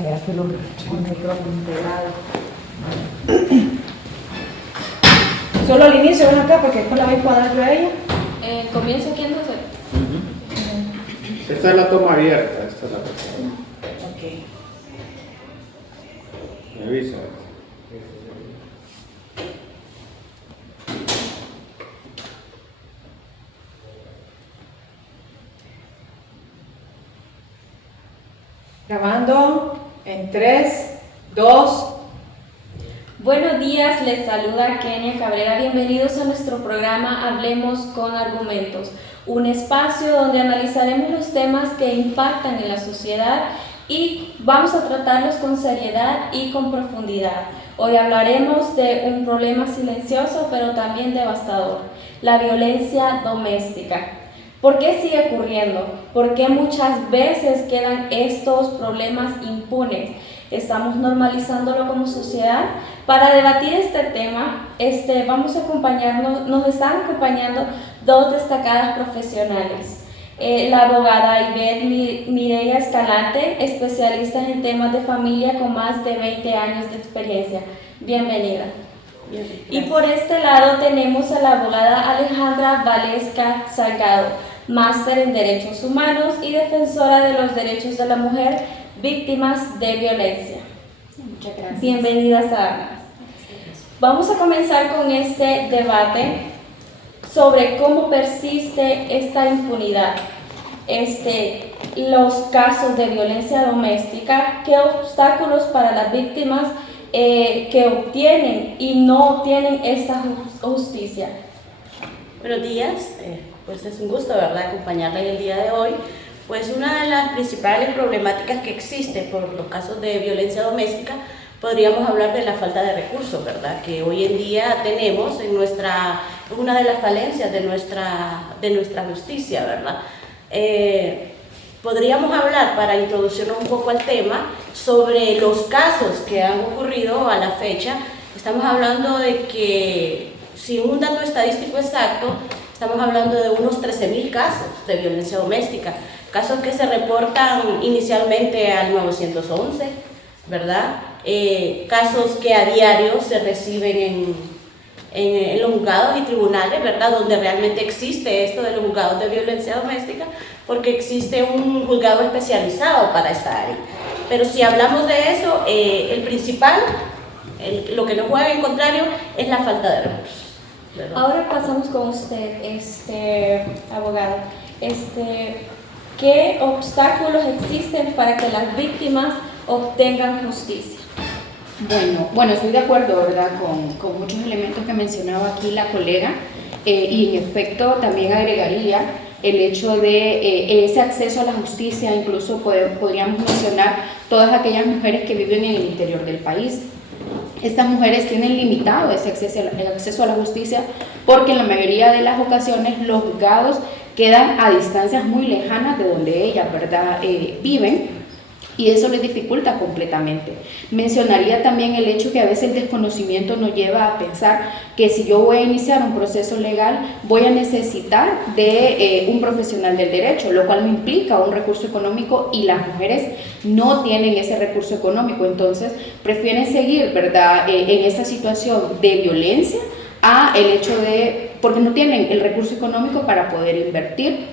Allá que los micrófonos integrados. Solo al inicio ven acá porque después la voy a cuadrar yo a ella. Comienzo aquí entonces. Esta es la toma abierta, esta es la persona. Ok. Me avisa. Grabando en 3, 2. Buenos días, les saluda Kenia Cabrera. Bienvenidos a nuestro programa Hablemos con Argumentos, un espacio donde analizaremos los temas que impactan en la sociedad y vamos a tratarlos con seriedad y con profundidad. Hoy hablaremos de un problema silencioso pero también devastador, la violencia doméstica. ¿Por qué sigue ocurriendo? ¿Por qué muchas veces quedan estos problemas impunes? ¿Estamos normalizándolo como sociedad? Para debatir este tema, nos están acompañando dos destacadas profesionales. La abogada Ivette Mireya Escalante, especialista en temas de familia con más de 20 años de experiencia. Bienvenida. Bien, y por este lado tenemos a la abogada Alejandra Valesca Salgado, máster en Derechos Humanos y defensora de los derechos de la mujer víctimas de violencia. Muchas gracias. Bienvenidas a ambas. Vamos a comenzar con este debate sobre cómo persiste esta impunidad, los casos de violencia doméstica, qué obstáculos para las víctimas que obtienen y no obtienen esta justicia. Buenos días, pues es un gusto, ¿verdad?, acompañarla en el día de hoy. Pues una de las principales problemáticas que existe por los casos de violencia doméstica, podríamos hablar de la falta de recursos, ¿verdad?, que hoy en día tenemos en una de las falencias de nuestra justicia, ¿verdad? Podríamos hablar, para introducirnos un poco al tema, sobre los casos que han ocurrido a la fecha. Estamos hablando de que, sin un dato estadístico exacto, estamos hablando de unos 13.000 casos de violencia doméstica, casos que se reportan inicialmente al 911, ¿verdad? Casos que a diario se reciben en los juzgados y tribunales, ¿verdad?, donde realmente existe esto de los juzgados de violencia doméstica, porque existe un juzgado especializado para esta área. Pero si hablamos de eso, el principal, lo que nos juega en contrario, es la falta de recursos, ¿verdad? Ahora pasamos con usted, abogado. ¿Qué obstáculos existen para que las víctimas obtengan justicia? Bueno, estoy de acuerdo, ¿verdad?, con muchos elementos que mencionaba aquí la colega, y en efecto también agregaría el hecho de ese acceso a la justicia. Incluso podríamos mencionar todas aquellas mujeres que viven en el interior del país. Estas mujeres tienen limitado ese acceso a la justicia porque en la mayoría de las ocasiones los juzgados quedan a distancias muy lejanas de donde ellas, ¿verdad?, viven, y eso les dificulta completamente. Mencionaría también el hecho que a veces el desconocimiento nos lleva a pensar que si yo voy a iniciar un proceso legal voy a necesitar de un profesional del derecho, lo cual me implica un recurso económico, y las mujeres no tienen ese recurso económico, entonces prefieren seguir, ¿verdad?, en esta situación de violencia a el hecho de, porque no tienen el recurso económico para poder invertir.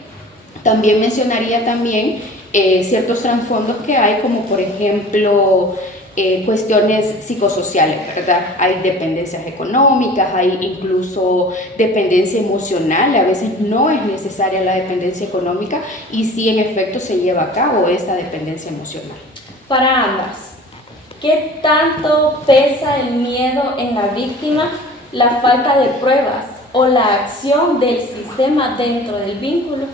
También mencionaría ciertos trasfondos que hay, como por ejemplo cuestiones psicosociales, ¿verdad? Hay dependencias económicas, hay incluso dependencia emocional. A veces no es necesaria la dependencia económica y sí, en efecto, se lleva a cabo esta dependencia emocional. Para ambas, ¿qué tanto pesa el miedo en la víctima, la falta de pruebas o la acción del sistema dentro del vínculo?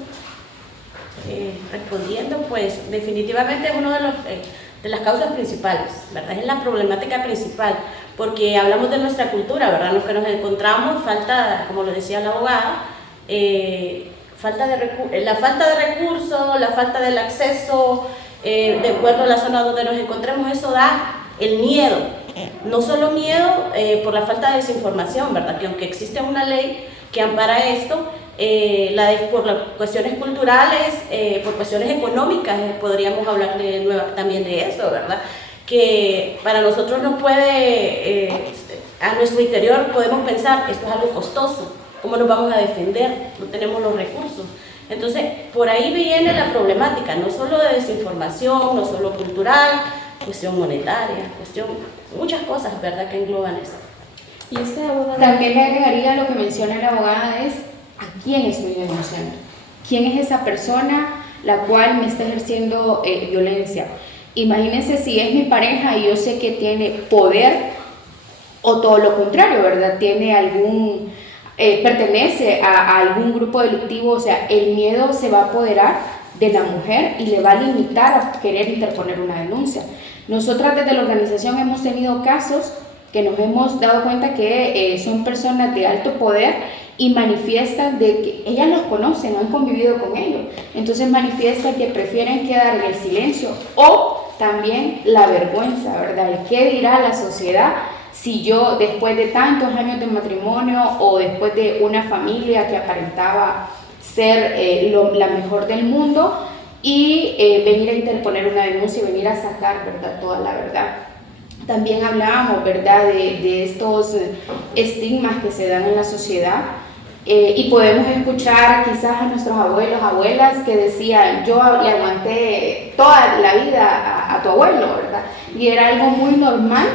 Respondiendo, pues definitivamente es una de las causas principales, ¿verdad? Es la problemática principal, porque hablamos de nuestra cultura, ¿verdad? Lo que nos encontramos, como lo decía la abogada, la falta de recursos, la falta del acceso, de acuerdo a la zona donde nos encontremos. Eso da el miedo, no solo miedo por la falta de desinformación, ¿verdad?, que aunque existe una ley que ampara esto, por las cuestiones culturales, por cuestiones económicas, podríamos hablar también de eso, ¿verdad? Que para nosotros no puede, a nuestro interior podemos pensar, esto es algo costoso, ¿cómo nos vamos a defender? No tenemos los recursos. Entonces, por ahí viene la problemática, no solo de desinformación, no solo cultural, cuestión monetaria, muchas cosas, ¿verdad?, que engloban eso. Y usted, abogada, también le agregaría lo que menciona la abogada, es a quién estoy denunciando, quién es esa persona la cual me está ejerciendo violencia. Imagínense si es mi pareja y yo sé que tiene poder, o todo lo contrario, ¿verdad? Tiene pertenece a algún grupo delictivo, o sea, el miedo se va a apoderar de la mujer y le va a limitar a querer interponer una denuncia. Nosotras desde la organización hemos tenido casos que nos hemos dado cuenta que son personas de alto poder y manifiestan de que ellas los conocen, han convivido con ellos, entonces manifiestan que prefieren quedar en el silencio, o también la vergüenza, ¿verdad? El qué dirá la sociedad si yo, después de tantos años de matrimonio o después de una familia que aparentaba ser la mejor del mundo, y venir a interponer una denuncia y venir a sacar, ¿verdad?, toda la verdad. También hablábamos, ¿verdad?, de estos estigmas que se dan en la sociedad, y podemos escuchar quizás a nuestros abuelos, abuelas que decían, yo le aguanté toda la vida a tu abuelo, ¿verdad? Y era algo muy normal.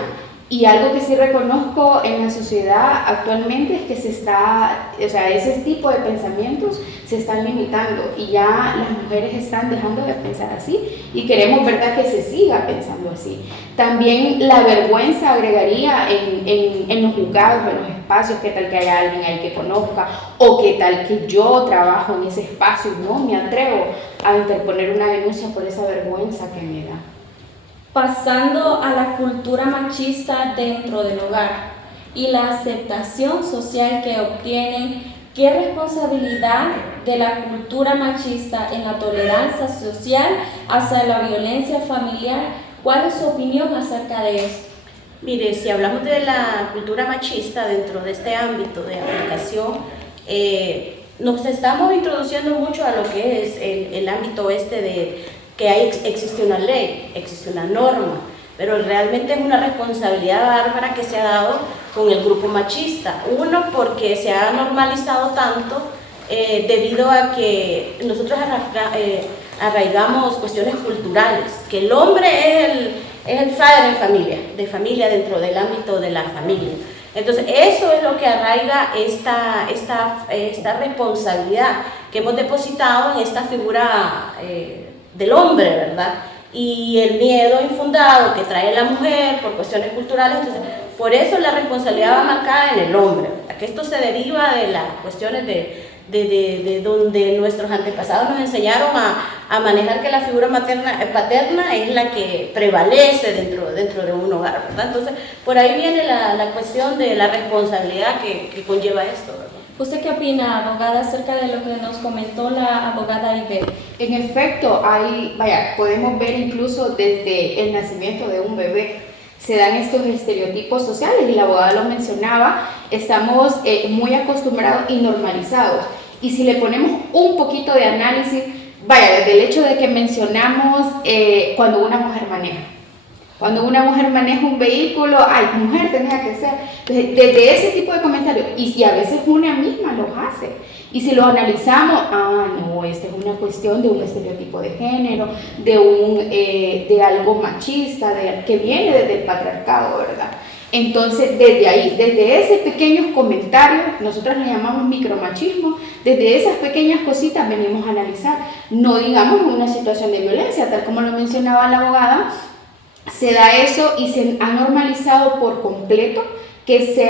Y algo que sí reconozco en la sociedad actualmente es que ese tipo de pensamientos se están limitando y ya las mujeres están dejando de pensar así y queremos, ¿verdad?, que se siga pensando así. También la vergüenza agregaría en los juzgados, en los espacios, qué tal que haya alguien ahí que conozca, o qué tal que yo trabajo en ese espacio y no me atrevo a interponer una denuncia por esa vergüenza que me da. pasando a la cultura machista dentro del hogar y la aceptación social que obtienen, ¿qué responsabilidad de la cultura machista en la tolerancia social hacia la violencia familiar? ¿Cuál es su opinión acerca de esto? Mire, si hablamos de la cultura machista dentro de este ámbito de aplicación, nos estamos introduciendo mucho a lo que es el ámbito de que existe una ley, existe una norma, pero realmente es una responsabilidad bárbara que se ha dado con el grupo machista. Uno, porque se ha normalizado tanto debido a que nosotros arraigamos cuestiones culturales, que el hombre es el padre de familia dentro del ámbito de la familia. Entonces, eso es lo que arraiga esta responsabilidad que hemos depositado en esta figura del hombre, ¿verdad? Y el miedo infundado que trae la mujer por cuestiones culturales. Entonces, por eso la responsabilidad va marcada en el hombre, ¿verdad? Que esto se deriva de las cuestiones de donde nuestros antepasados nos enseñaron a manejar que la figura paterna es la que prevalece dentro de un hogar, ¿verdad? Entonces, por ahí viene la cuestión de la responsabilidad que conlleva esto, ¿verdad? ¿Usted qué opina, abogada, acerca de lo que nos comentó la abogada Ivette? En efecto, podemos ver incluso desde el nacimiento de un bebé se dan estos estereotipos sociales, y la abogada lo mencionaba, estamos muy acostumbrados y normalizados. Y si le ponemos un poquito de análisis, desde el hecho de que mencionamos cuando una mujer maneja. Cuando una mujer maneja un vehículo, ¡ay, mujer tenía que ser! Entonces, desde ese tipo de comentarios, y a veces una misma los hace. Y si lo analizamos, no, esta es una cuestión de un estereotipo de género, de algo machista, que viene desde el patriarcado, ¿verdad? Entonces, desde ahí, desde esos pequeños comentarios, nosotros le llamamos micromachismo, desde esas pequeñas cositas venimos a analizar. No digamos una situación de violencia, tal como lo mencionaba la abogada, se da eso y se ha normalizado por completo que se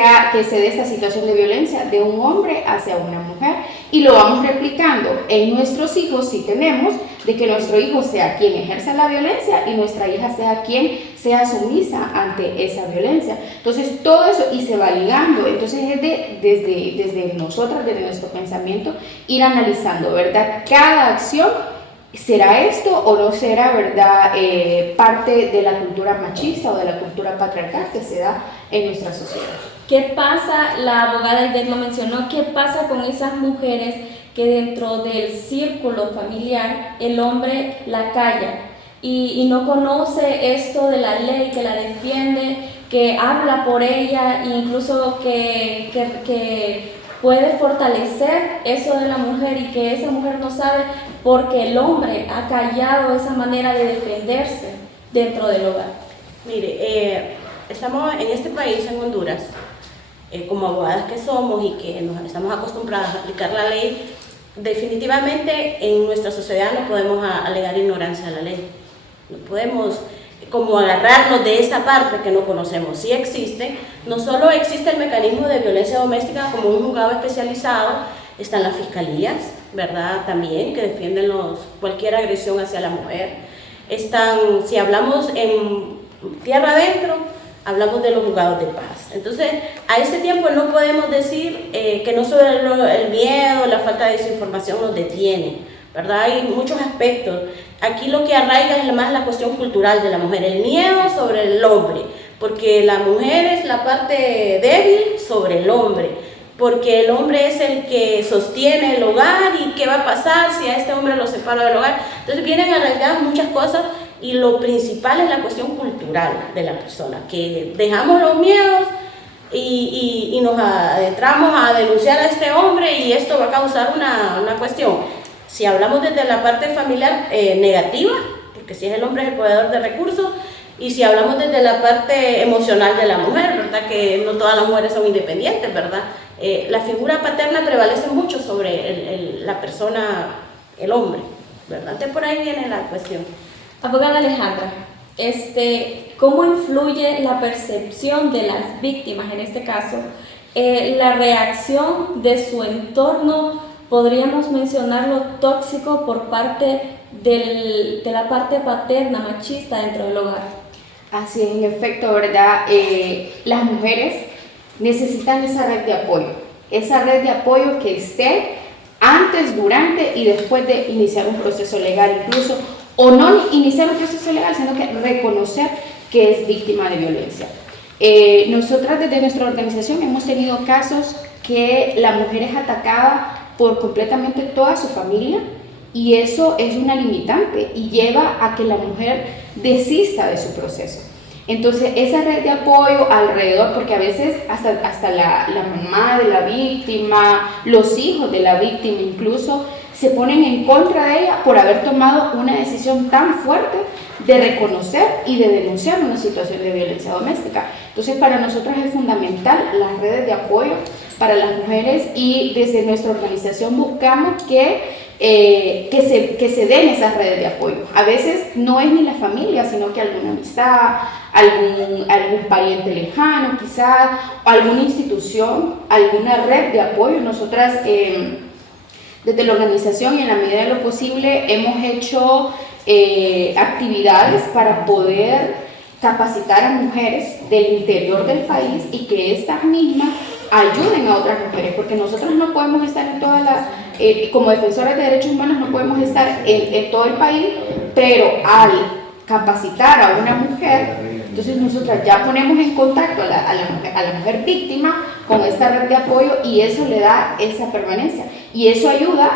dé esta situación de violencia de un hombre hacia una mujer, y lo vamos replicando en nuestros hijos si tenemos, de que nuestro hijo sea quien ejerza la violencia y nuestra hija sea quien sea sumisa ante esa violencia. Entonces todo eso y se va ligando, entonces es desde nosotras, desde nuestro pensamiento, ir analizando, ¿verdad?, cada acción ¿será esto o no será, verdad, parte de la cultura machista o de la cultura patriarcal que se da en nuestra sociedad? ¿Qué pasa? La abogada Ivette lo mencionó, ¿qué pasa con esas mujeres que dentro del círculo familiar el hombre la calla y no conoce esto de la ley, que la defiende, que habla por ella e incluso que puede fortalecer eso de la mujer y que esa mujer no sabe porque el hombre ha callado esa manera de defenderse dentro del hogar? Mire, estamos en este país, en Honduras, como abogadas que somos y que nos estamos acostumbradas a aplicar la ley, definitivamente en nuestra sociedad no podemos alegar ignorancia a la ley. No podemos como agarrarnos de esa parte que no conocemos. Sí existe, no solo existe el mecanismo de violencia doméstica como un juzgado especializado, están las fiscalías, ¿verdad? También, que defienden cualquier agresión hacia la mujer. Si hablamos en tierra adentro, hablamos de los juzgados de paz. Entonces, a este tiempo no podemos decir que no solo el miedo, la falta de desinformación nos detiene, ¿verdad? Hay muchos aspectos. Aquí lo que arraiga es más la cuestión cultural de la mujer, el miedo sobre el hombre, porque la mujer es la parte débil sobre el hombre, porque el hombre es el que sostiene el hogar y qué va a pasar si a este hombre lo separa del hogar. Entonces vienen arraigadas muchas cosas y lo principal es la cuestión cultural de la persona, que dejamos los miedos y nos adentramos a denunciar a este hombre y esto va a causar una cuestión. Si hablamos desde la parte familiar, negativa, porque si es el hombre es el proveedor de recursos, y si hablamos desde la parte emocional de la mujer, ¿verdad? Que no todas las mujeres son independientes, ¿verdad? La figura paterna prevalece mucho sobre la persona, el hombre, ¿verdad? Entonces por ahí viene la cuestión. Abogada Alejandra, ¿cómo influye la percepción de las víctimas, en este caso, la reacción de su entorno? Podríamos mencionarlo tóxico por parte de la parte paterna, machista dentro del hogar. Así es, en efecto, ¿verdad? Las mujeres necesitan esa red de apoyo que esté antes, durante y después de iniciar un proceso legal, incluso, o no iniciar un proceso legal, sino que reconocer que es víctima de violencia. Nosotras desde nuestra organización hemos tenido casos que la mujer es atacada por completamente toda su familia y eso es una limitante y lleva a que la mujer desista de su proceso. Entonces esa red de apoyo alrededor, porque a veces hasta la mamá de la víctima, los hijos de la víctima incluso, se ponen en contra de ella por haber tomado una decisión tan fuerte de reconocer y de denunciar una situación de violencia doméstica. Entonces para nosotros es fundamental las redes de apoyo para las mujeres y desde nuestra organización buscamos que se den esas redes de apoyo. A veces no es ni la familia, sino que alguna amistad, algún pariente lejano quizás, o alguna institución, alguna red de apoyo. Nosotras desde la organización y en la medida de lo posible hemos hecho actividades para poder capacitar a mujeres del interior del país y que estas mismas ayuden a otras mujeres, porque nosotros no podemos estar en todas las, como defensoras de derechos humanos no podemos estar en todo el país, pero al capacitar a una mujer, entonces nosotras ya ponemos en contacto a la mujer víctima con esta red de apoyo y eso le da esa permanencia y eso ayuda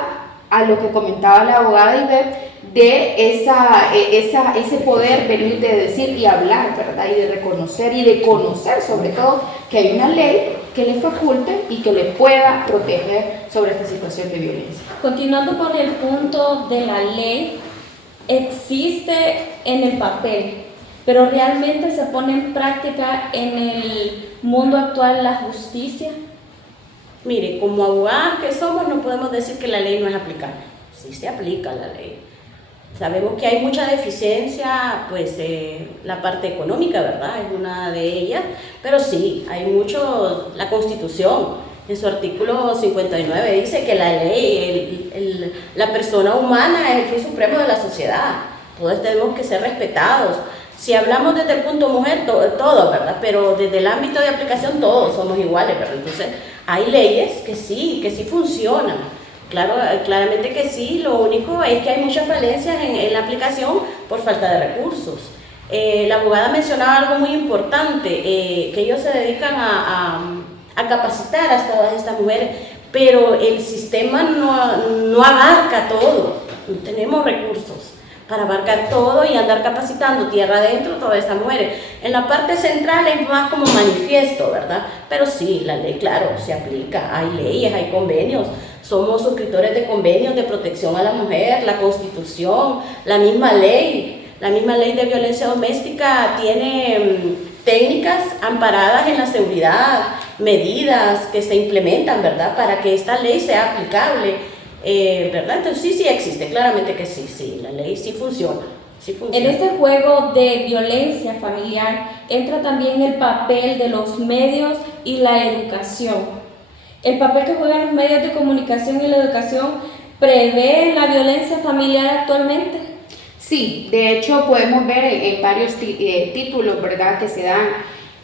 a lo que comentaba la abogada Ivette de ese poder venir de decir y hablar, ¿verdad? Y de reconocer y de conocer sobre todo que hay una ley que le faculte y que le pueda proteger sobre esta situación de violencia. Continuando con el punto de la ley, existe en el papel, pero realmente se pone en práctica en el mundo actual la justicia. Mire, como abogadas que somos no podemos decir que la ley no es aplicable. Sí se aplica la ley. Sabemos que hay mucha deficiencia, pues la parte económica, ¿verdad? Es una de ellas, pero sí, hay mucho, la Constitución, en su artículo 59 dice que la ley, la persona humana es el fin supremo de la sociedad, todos tenemos que ser respetados. Si hablamos desde el punto mujer, todo, ¿verdad? Pero desde el ámbito de aplicación todos somos iguales, ¿verdad? Entonces, hay leyes que sí funcionan. Claro, claramente que sí, lo único es que hay muchas falencias en la aplicación por falta de recursos. La abogada mencionaba algo muy importante, que ellos se dedican a capacitar a todas estas mujeres, pero el sistema no abarca todo, no tenemos recursos para abarcar todo y andar capacitando tierra adentro todas estas mujeres. En la parte central es más como manifiesto, ¿verdad? Pero sí, la ley, claro, se aplica, hay leyes, hay convenios, somos suscriptores de convenios de protección a la mujer, la Constitución, la misma ley de violencia doméstica tiene técnicas amparadas en la seguridad, medidas que se implementan, ¿verdad? Para que esta ley sea aplicable, ¿verdad? Entonces sí existe, claramente que sí, la ley sí funciona. En este juego de violencia familiar entra también el papel de los medios y la educación. El papel que juegan los medios de comunicación y la educación prevé la violencia familiar actualmente. Sí, de hecho podemos ver en varios títulos, ¿verdad?, que se dan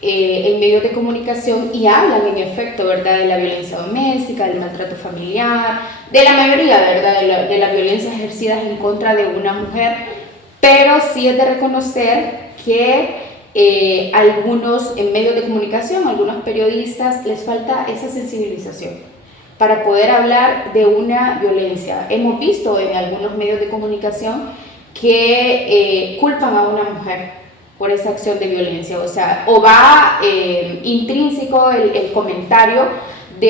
en medios de comunicación y hablan en efecto, ¿verdad?, de la violencia doméstica, del maltrato familiar, de la mayoría, ¿verdad?, de la violencia ejercida en contra de una mujer, pero sí es de reconocer que algunos en medios de comunicación, algunos periodistas, les falta esa sensibilización para poder hablar de una violencia. Hemos visto en algunos medios de comunicación que culpan a una mujer por esa acción de violencia, o sea, o va intrínseco el comentario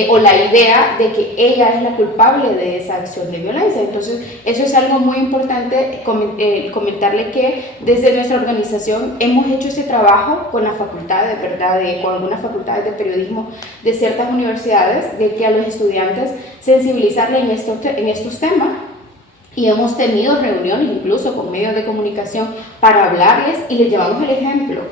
o la idea de que ella es la culpable de esa acción de violencia. Entonces, eso es algo muy importante, comentarle que desde nuestra organización hemos hecho ese trabajo con las facultades, ¿verdad?, con algunas facultades de periodismo de ciertas universidades, de que a los estudiantes sensibilizarles en estos temas. Y hemos tenido reuniones incluso con medios de comunicación para hablarles y les llevamos el ejemplo.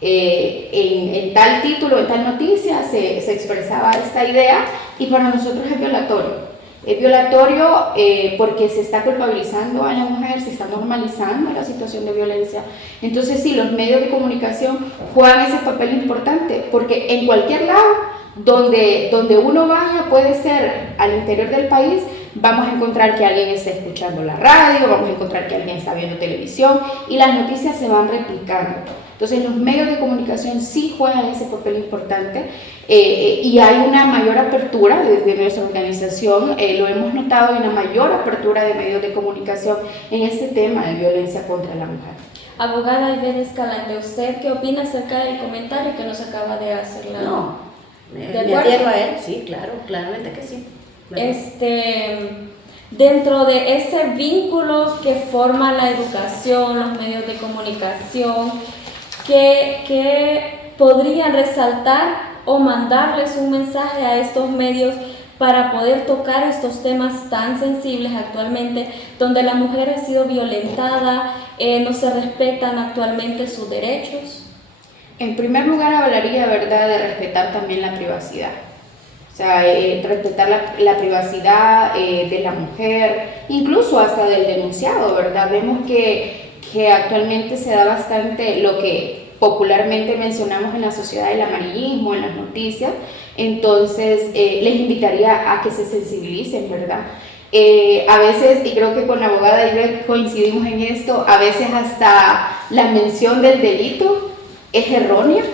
En tal título, en tal noticia se expresaba esta idea y para nosotros es violatorio. Es violatorio porque se está culpabilizando a la mujer, se está normalizando la situación de violencia. Entonces sí, los medios de comunicación juegan ese papel importante porque en cualquier lado donde uno vaya, puede ser al interior del país, vamos a encontrar que alguien está escuchando la radio, vamos a encontrar que alguien está viendo televisión y las noticias se van replicando. Entonces los medios de comunicación sí juegan ese papel importante y hay una mayor apertura desde nuestra organización, lo hemos notado, hay una mayor apertura de medios de comunicación en este tema de violencia contra la mujer. Abogada Ivette Escalante, ¿usted qué opina acerca del comentario que nos acaba de hacer la... No, me adhiero a él, sí, claro, claramente que sí. Dentro de ese vínculo que forma la educación, los medios de comunicación, que podrían resaltar o mandarles un mensaje a estos medios para poder tocar estos temas tan sensibles actualmente, donde la mujer ha sido violentada, no se respetan actualmente sus derechos? En primer lugar hablaría, ¿verdad?, de respetar también la privacidad. O sea, respetar la privacidad de la mujer, incluso hasta del denunciado, ¿verdad? Vemos que actualmente se da bastante lo que popularmente mencionamos en la sociedad del amarillismo, en las noticias. Entonces, les invitaría a que se sensibilicen, ¿verdad? A veces, y creo que con la abogada Ivette coincidimos en esto, a veces hasta la mención del delito es errónea.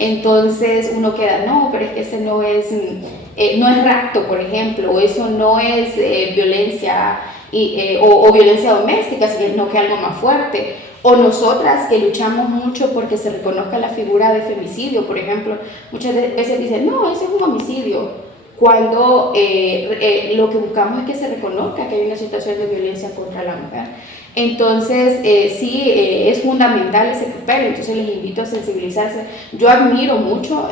Entonces uno queda, no, pero es que ese no es rapto, por ejemplo, o eso no es violencia o violencia doméstica, sino que algo más fuerte. O nosotras que luchamos mucho porque se reconozca la figura de femicidio, por ejemplo, muchas veces dicen, no, ese es un homicidio, cuando lo que buscamos es que se reconozca que hay una situación de violencia contra la mujer. Entonces, sí, es fundamental ese papel, entonces les invito a sensibilizarse. Yo admiro mucho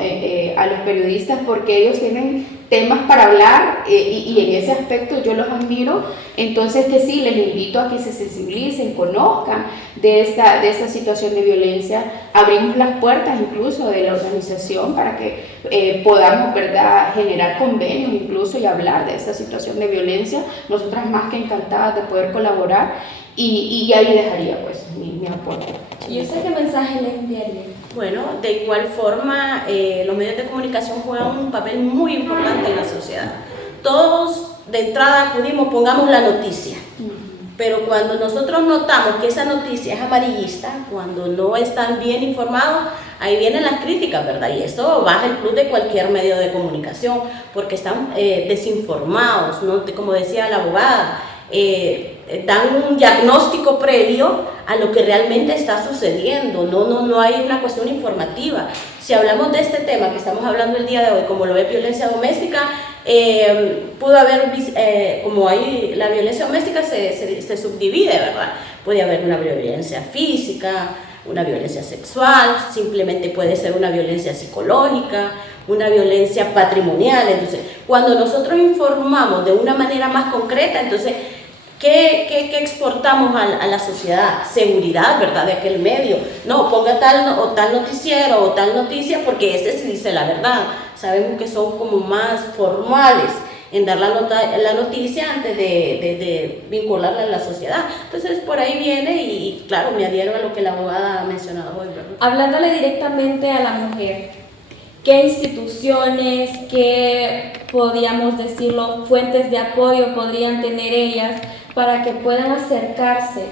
a los periodistas porque ellos tienen temas para hablar y en ese aspecto yo los admiro, entonces que sí, les invito a que se sensibilicen, conozcan de esta situación de violencia. Abrimos las puertas incluso de la organización para que podamos, ¿verdad?, generar convenios incluso y hablar de esta situación de violencia. Nosotras más que encantadas de poder colaborar. Y ahí dejaría pues mi aporte. ¿Y usted qué mensaje le enviaría? Bueno, de igual forma, los medios de comunicación juegan un papel muy importante en la sociedad. Todos de entrada acudimos, pongamos la noticia. Pero cuando nosotros notamos que esa noticia es amarillista, cuando no están bien informados, ahí vienen las críticas, ¿verdad? Y eso baja el plus de cualquier medio de comunicación, porque están desinformados, ¿no? Como decía la abogada, dan un diagnóstico previo a lo que realmente está sucediendo, no hay una cuestión informativa. Si hablamos de este tema que estamos hablando el día de hoy, como lo es violencia doméstica, pudo haber, como hay la violencia doméstica se subdivide, ¿verdad? Puede haber una violencia física, una violencia sexual, simplemente puede ser una violencia psicológica, una violencia patrimonial. Entonces, cuando nosotros informamos de una manera más concreta, entonces, ¿qué exportamos a la sociedad? Seguridad, ¿verdad? De aquel medio. No, ponga tal noticiero o tal noticia porque ese sí dice la verdad. Sabemos que son como más formales en dar la noticia antes de vincularla a la sociedad. Entonces, por ahí viene y claro, me adhiero a lo que la abogada ha mencionado hoy, ¿verdad? Hablándole directamente a la mujer, ¿qué instituciones, qué, podríamos decirlo, fuentes de apoyo podrían tener ellas para que puedan acercarse?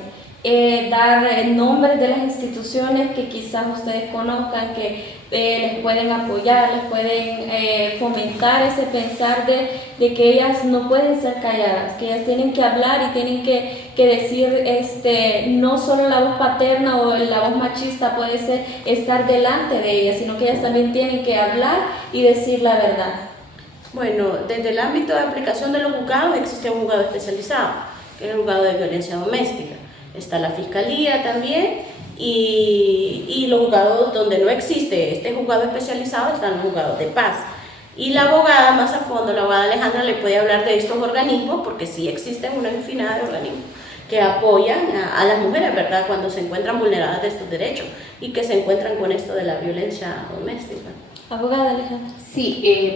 Dar nombres de las instituciones que quizás ustedes conozcan, que les pueden apoyar, les pueden fomentar ese pensar de que ellas no pueden ser calladas, que ellas tienen que hablar y tienen que decir, no solo la voz paterna o la voz machista puede ser estar delante de ellas, sino que ellas también tienen que hablar y decir la verdad. Bueno, desde el ámbito de aplicación de los juzgados existe un juzgado especializado, que es el juzgado de violencia doméstica. Está la fiscalía también y los juzgados donde no existe este juzgado especializado están los juzgados de paz. Y la abogada más a fondo, la abogada Alejandra, le puede hablar de estos organismos porque sí existen una infinidad de organismos que apoyan a las mujeres, ¿verdad?, cuando se encuentran vulneradas de estos derechos y que se encuentran con esto de la violencia doméstica. Abogada Alejandra. Sí,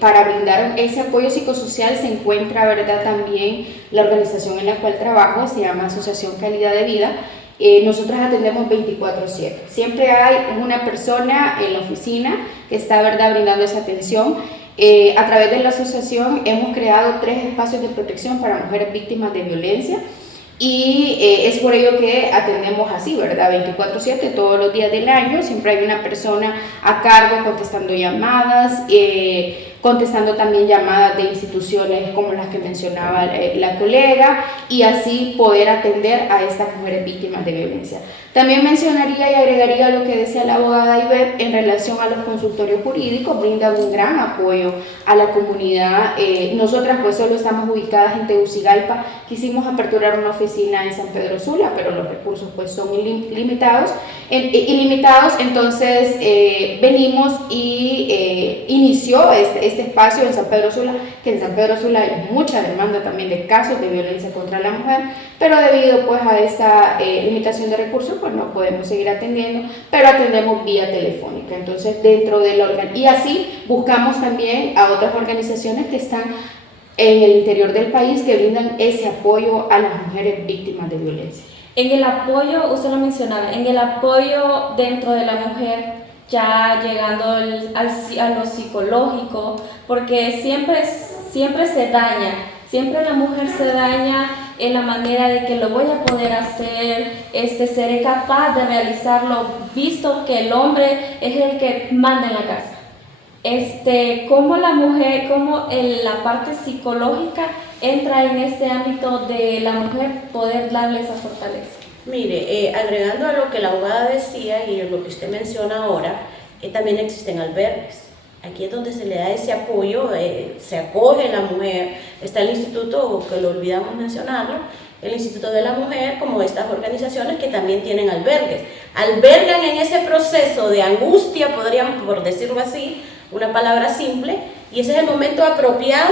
para brindar ese apoyo psicosocial se encuentra, ¿verdad?, también la organización en la cual trabajo, se llama Asociación Calidad de Vida. Nosotros atendemos 24/7. Siempre hay una persona en la oficina que está, ¿verdad?, brindando esa atención. A través de la asociación hemos creado 3 espacios de protección para mujeres víctimas de violencia. Y es por ello que atendemos así, ¿verdad? 24/7, todos los días del año, siempre hay una persona a cargo contestando llamadas, contestando también llamadas de instituciones como las que mencionaba la colega, y así poder atender a estas mujeres víctimas de violencia. También mencionaría y agregaría lo que decía la abogada Ivette en relación a los consultorios jurídicos, brindan un gran apoyo a la comunidad. Nosotras pues solo estamos ubicadas en Tegucigalpa, quisimos aperturar una oficina en San Pedro Sula, pero los recursos pues son ilimitados, entonces venimos y inició este espacio en San Pedro Sula, que en San Pedro Sula hay mucha demanda también de casos de violencia contra la mujer, pero debido pues a esta limitación de recursos pues no podemos seguir atendiendo, pero atendemos vía telefónica. Entonces dentro del y así buscamos también a otras organizaciones que están en el interior del país que brindan ese apoyo a las mujeres víctimas de violencia. En el apoyo, usted lo mencionaba, en el apoyo dentro de la mujer, ya llegando a lo psicológico, porque siempre se daña, siempre la mujer se daña en la manera de que lo voy a poder hacer, seré capaz de realizarlo, visto que el hombre es el que manda en la casa. ¿Cómo la mujer, cómo la parte psicológica entra en este ámbito de la mujer poder darle esa fortaleza? Mire, agregando a lo que la abogada decía y lo que usted menciona ahora, también existen albergues. Aquí es donde se le da ese apoyo, se acoge la mujer. Está el instituto, que lo olvidamos mencionarlo, el Instituto de la Mujer, como estas organizaciones que también tienen albergues. Albergan en ese proceso de angustia, podríamos, por decirlo así, una palabra simple, y ese es el momento apropiado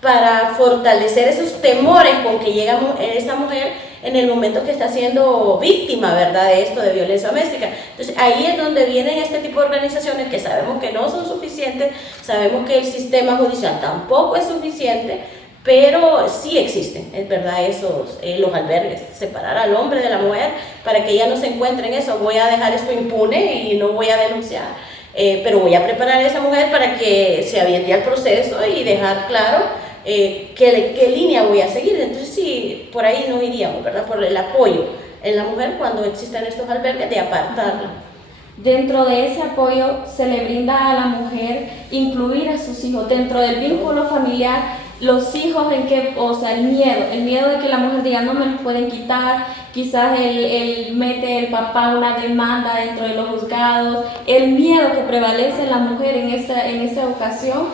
para fortalecer esos temores con que llega esa mujer en el momento que está siendo víctima, ¿verdad?, de esto de violencia doméstica. Entonces ahí es donde vienen este tipo de organizaciones que sabemos que no son suficientes, sabemos que el sistema judicial tampoco es suficiente, pero sí existen, es verdad, los albergues, separar al hombre de la mujer para que ella no se encuentre en eso, voy a dejar esto impune y no voy a denunciar. Pero voy a preparar a esa mujer para que se aviente al proceso y dejar claro ¿qué línea voy a seguir? Entonces sí, por ahí nos iríamos, ¿verdad? Por el apoyo en la mujer cuando existen estos albergues, de apartarla. Dentro de ese apoyo se le brinda a la mujer incluir a sus hijos dentro del vínculo familiar. Los hijos, o sea, el miedo de que la mujer diga no me los pueden quitar, quizás él mete el papá una demanda dentro de los juzgados, el miedo que prevalece en la mujer en esa ocasión.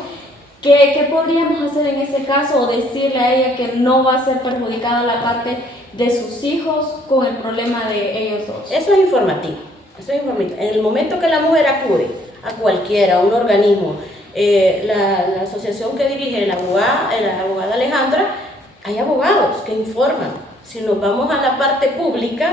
¿Qué podríamos hacer en ese caso, o decirle a ella que no va a ser perjudicada la parte de sus hijos con el problema de ellos dos? Eso es informativo. En el momento que la mujer acude a cualquiera, a un organismo, la asociación que dirige la abogada Alejandra, hay abogados que informan. Si nos vamos a la parte pública,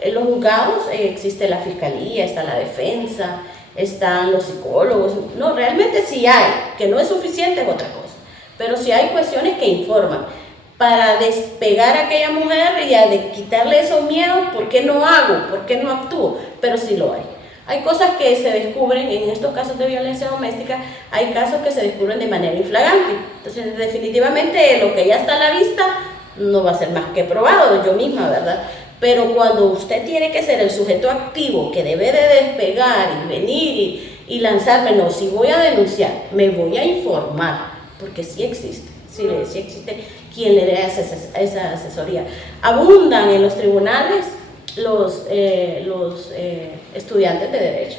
en los juzgados existe la fiscalía, está la defensa, están los psicólogos. No, realmente sí hay, que no es suficiente es otra cosa, pero sí hay cuestiones que informan para despegar a aquella mujer y de quitarle esos miedos. ¿Por qué no hago? ¿Por qué no actúo? Pero sí lo hay. Hay cosas que se descubren en estos casos de violencia doméstica, hay casos que se descubren de manera inflagante. Entonces, definitivamente, lo que ya está a la vista no va a ser más que probado, yo misma, ¿verdad? Pero cuando usted tiene que ser el sujeto activo que debe de despegar y venir y lanzarme, no, si voy a denunciar, me voy a informar, porque sí existe quien le dé esa asesoría. Abundan en los tribunales los estudiantes de Derecho.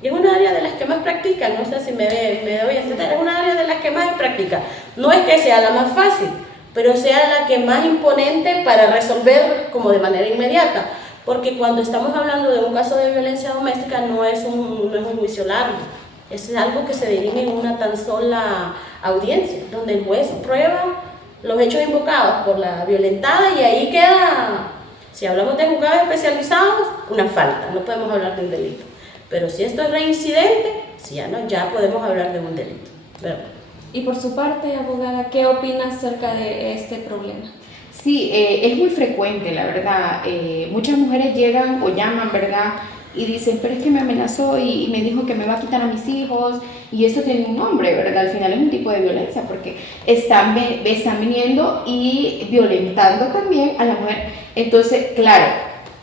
Y es una área de las que más practican, no sé si me doy a entender, es una área de las que más practican. No es que sea la más fácil, pero sea la que más imponente para resolver como de manera inmediata. Porque cuando estamos hablando de un caso de violencia doméstica no es un juicio largo, es algo que se dirime en una tan sola audiencia, donde el juez prueba los hechos invocados por la violentada y ahí queda, si hablamos de juzgados especializados, una falta, no podemos hablar de un delito. Pero si esto es reincidente, si ya podemos hablar de un delito, ¿verdad? Y por su parte, abogada, ¿qué opina acerca de este problema? Sí, es muy frecuente, la verdad. Muchas mujeres llegan o llaman, ¿verdad? Y dicen, pero es que me amenazó y me dijo que me va a quitar a mis hijos, y eso tiene un nombre, ¿verdad? Al final es un tipo de violencia, porque están viniendo y violentando también a la mujer. Entonces, claro,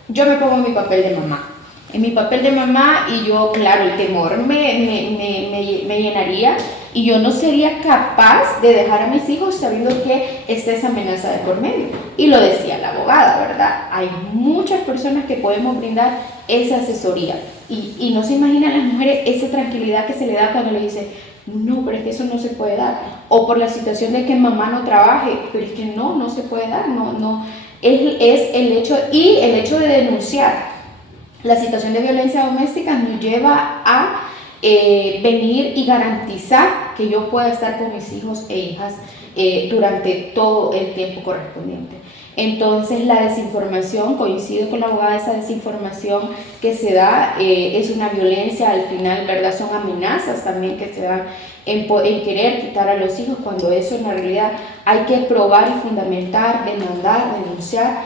yo me pongo en mi papel de mamá. En mi papel de mamá, y yo, claro, el temor me llenaría, y yo no sería capaz de dejar a mis hijos sabiendo que está esa amenaza de por medio. Y lo decía la abogada, ¿verdad? Hay muchas personas que podemos brindar esa asesoría, y no se imaginan las mujeres esa tranquilidad que se le da cuando le dice, no, pero es que eso no se puede dar, o por la situación de que mamá no trabaje, pero es que no se puede dar, es el hecho de denunciar. La situación de violencia doméstica nos lleva a venir y garantizar que yo pueda estar con mis hijos e hijas durante todo el tiempo correspondiente. Entonces, la desinformación, coincido con la abogada, esa desinformación que se da es una violencia, al final, ¿verdad? Son amenazas también que se dan en querer quitar a los hijos, cuando eso en la realidad hay que probar y fundamentar, demandar, denunciar,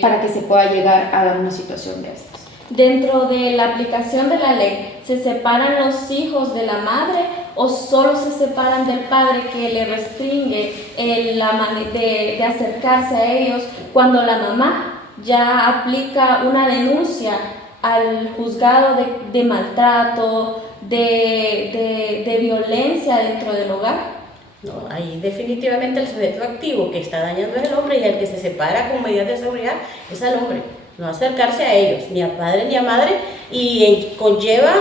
para que se pueda llegar a dar una situación de estas. Dentro de la aplicación de la ley, ¿se separan los hijos de la madre o solo se separan del padre, que le restringe de acercarse a ellos cuando la mamá ya aplica una denuncia al juzgado de maltrato, de violencia dentro del hogar? No, ahí definitivamente el sujeto activo que está dañando es el hombre, y el que se separa con medidas de seguridad es al hombre. No acercarse a ellos, ni a padre ni a madre, y conlleva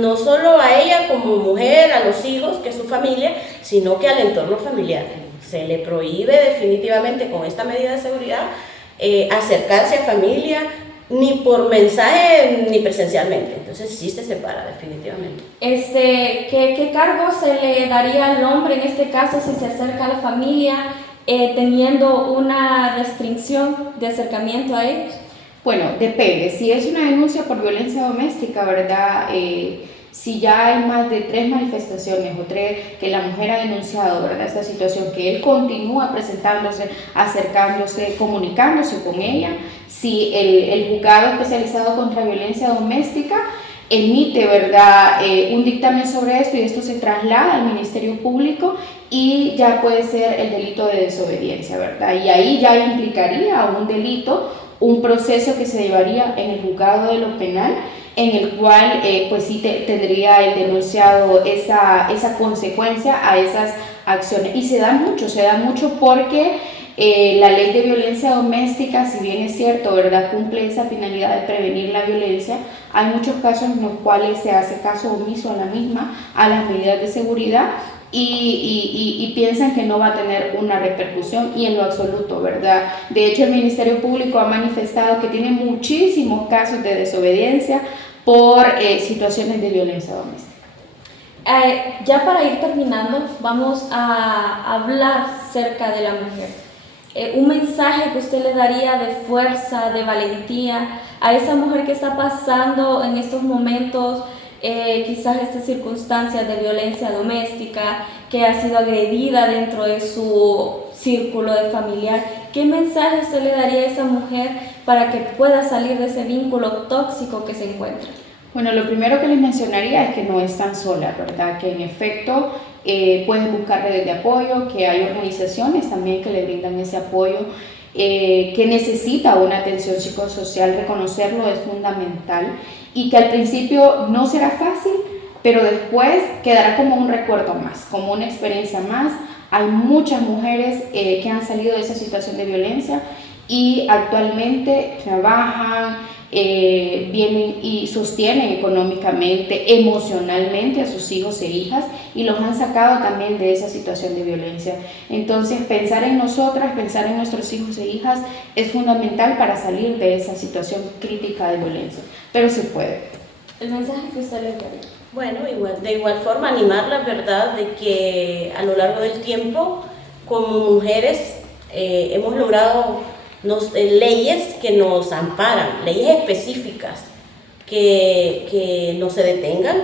no solo a ella como mujer, a los hijos, que es su familia, sino que al entorno familiar. Se le prohíbe definitivamente con esta medida de seguridad acercarse a familia, ni por mensaje ni presencialmente. Entonces sí se separa definitivamente. ¿Qué cargo se le daría al hombre en este caso si se acerca a la familia teniendo una restricción de acercamiento a ellos? Bueno, depende. Si es una denuncia por violencia doméstica, ¿verdad? Si ya hay más de 3 manifestaciones o 3 que la mujer ha denunciado, ¿verdad? Esta situación, que él continúa presentándose, acercándose, comunicándose con ella. Si el juzgado especializado contra violencia doméstica emite, ¿verdad?, un dictamen sobre esto y esto se traslada al Ministerio Público y ya puede ser el delito de desobediencia, ¿verdad? Y ahí ya implicaría un delito, un proceso que se llevaría en el juzgado de lo penal, en el cual pues sí tendría el denunciado esa consecuencia a esas acciones. Y se da mucho porque la ley de violencia doméstica, si bien es cierto, ¿verdad?, cumple esa finalidad de prevenir la violencia, hay muchos casos en los cuales se hace caso omiso a la misma, a las medidas de seguridad, y piensan que no va a tener una repercusión, y en lo absoluto, ¿verdad? De hecho, el Ministerio Público ha manifestado que tiene muchísimos casos de desobediencia por situaciones de violencia doméstica. Ya para ir terminando, vamos a hablar acerca de la mujer. Un mensaje que usted le daría de fuerza, de valentía a esa mujer que está pasando en estos momentos, quizás estas circunstancias de violencia doméstica, que ha sido agredida dentro de su círculo de familiar. ¿Qué mensaje usted le daría a esa mujer para que pueda salir de ese vínculo tóxico que se encuentra? Bueno, lo primero que les mencionaría es que no están solas, ¿verdad? Que en efecto pueden buscar redes de apoyo, que hay organizaciones también que le brindan ese apoyo, que necesita una atención psicosocial, reconocerlo es fundamental, y que al principio no será fácil, pero después quedará como un recuerdo más, como una experiencia más. Hay muchas mujeres que han salido de esa situación de violencia y actualmente trabajan, vienen y sostienen económicamente, emocionalmente a sus hijos e hijas, y los han sacado también de esa situación de violencia. Entonces, pensar en nosotras, pensar en nuestros hijos e hijas es fundamental para salir de esa situación crítica de violencia, pero se puede. El mensaje que usted le daría. Bueno, de igual forma animarlas, ¿verdad?, de que a lo largo del tiempo, como mujeres, hemos logrado leyes que nos amparan, leyes específicas que no se detengan,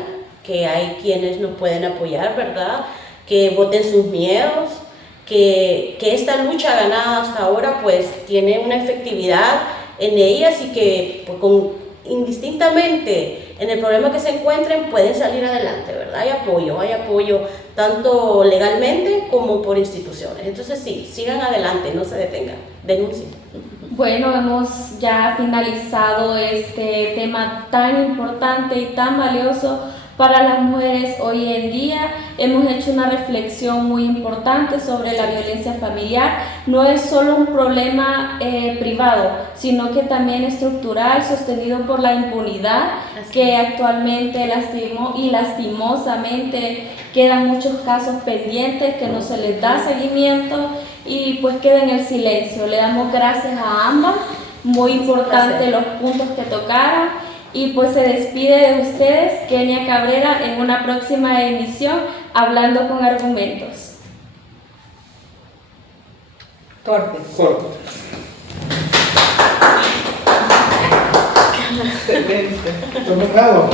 que hay quienes nos pueden apoyar, ¿verdad?, que voten sus miedos, que esta lucha ganada hasta ahora pues tiene una efectividad en ellas, y que pues, indistintamente en el problema que se encuentren pueden salir adelante, ¿verdad? Hay apoyo tanto legalmente como por instituciones. Entonces sí, sigan adelante, no se detengan, denuncien. Bueno, hemos ya finalizado este tema tan importante y tan valioso para las mujeres hoy en día. Hemos hecho una reflexión muy importante sobre la violencia familiar. No es solo un problema privado, sino que también estructural, sostenido por la impunidad que actualmente lastimosamente quedan muchos casos pendientes que no se les da seguimiento y pues queda en el silencio. Le damos gracias a ambas, muy importante los puntos que tocaron. Y pues se despide de ustedes Kenia Cabrera en una próxima emisión Hablando con Argumentos. Corte. Excelente. Tomé grado.